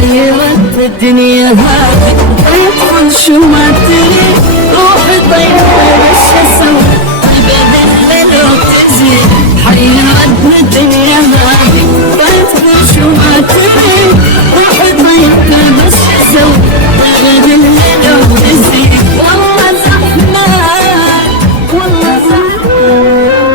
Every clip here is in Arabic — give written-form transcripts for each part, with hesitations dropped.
حيرت الدنيا هذه ادخل شو ما تريد روحي طيرة بس اسوي ابدا لو تزيد حيرت الدنيا هذه ادخل شو ما تريد روحي طيرة بس اسوي ابدا لو تزيد والله زحمة والله زحمة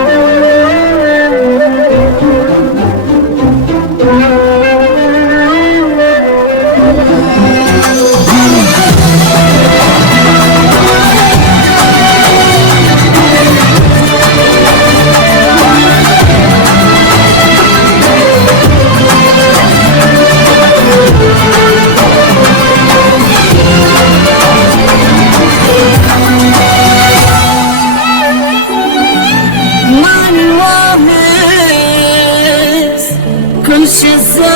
كل شي اسوي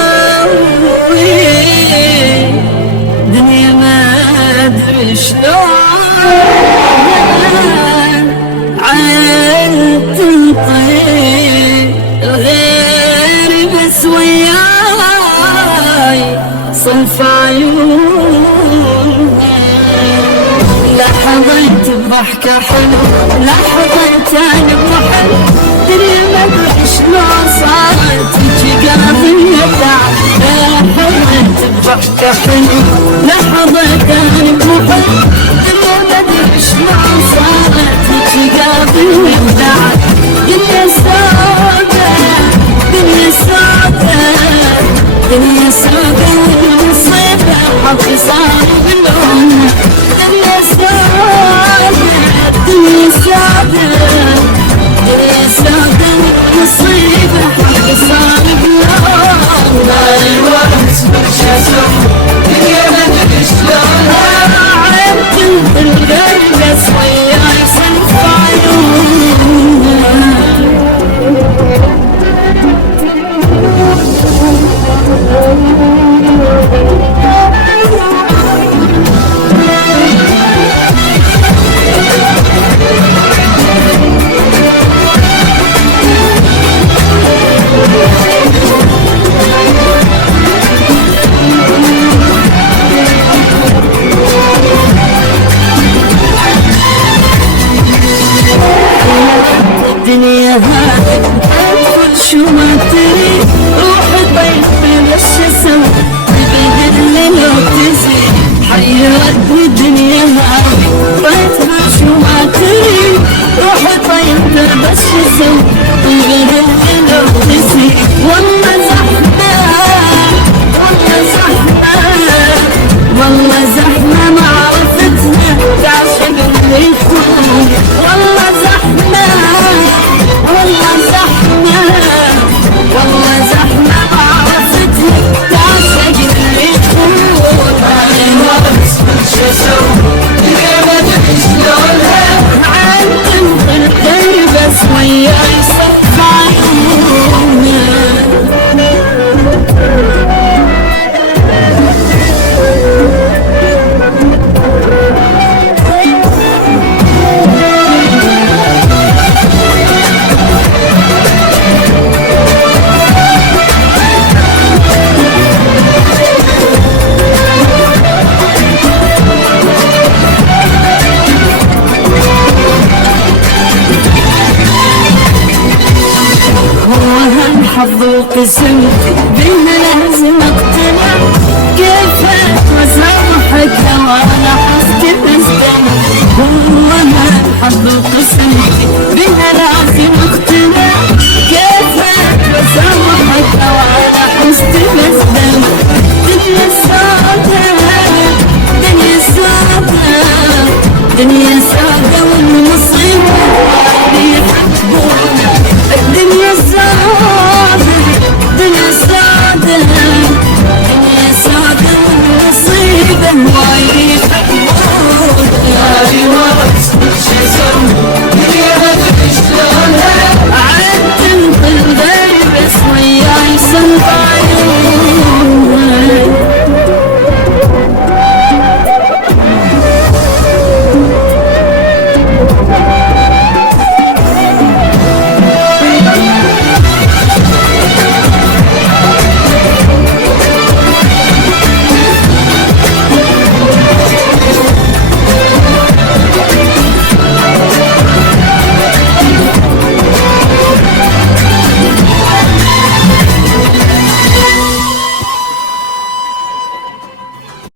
دنيا ما ادري شلون عين تنطي الغير بس وياي صنف عيون لحظيت بضحكة حلوة لحظيت انا بحل دنيا ما ادري شلون صارت قلبي يدعم لحظيت بضحكة حلوة لحظيت انا بحل دنيا ما ادري شلون صارت قلبي يدعم دنيا سودة دنيا سودة دنيا سودة والمصيبة حظي صار بلونها دنيا سودة دنيا سودة دنيا سودة والمصيبة حظي صار بلونها الوقت مش اسوي دنيا ما ادري شلونها عرفت الغير بس وياي صنف عيونها الدنيا هذه ادخل شو ما تريد روحي طيب بس اسوي تبهر لو تزيد حيرتني الدنيا هذه ادخل شو ما تريد روحي طيب بس اسوي تبهر لو تزيد والله زحمة والله زحمة والله زحمة ما عرفتها تعشق اللي يكون والله زحمة والله زحمة والله زحمة ما عرفتها تعشق اللي يكون الوقت مش اسوي دنيا ما ادري شلونها عندي الخير بس وياي صف عيونها حظ وقسمتي بينا لازم اقتنع كيف وسامحك لو انا حظت بستنى والله حظ وقسمتي بينا لازم اقتنع كيف وسامحك لو انا حظت بستنى دنيا سودة دنيا سودة دنيا سودة